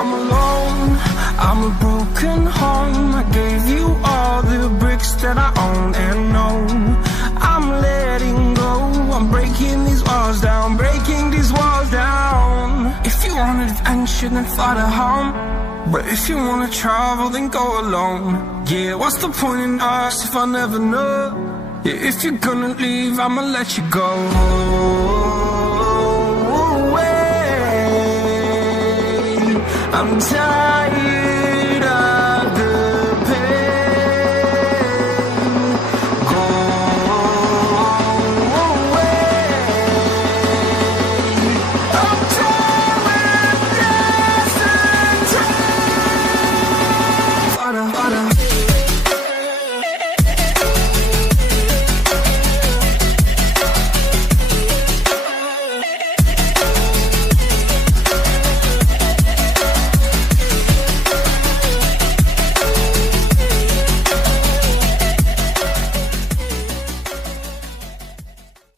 I'm alone, I'm a broken home. I gave you all the bricks that I own and know. I'm letting go, I'm breaking these walls down, breaking these walls down. If you want adventure, then fly to home. But if you wanna travel, then go alone. Yeah, what's the point in us if I never know? Yeah, if you're gonna leave, I'ma let you go. I'm tired.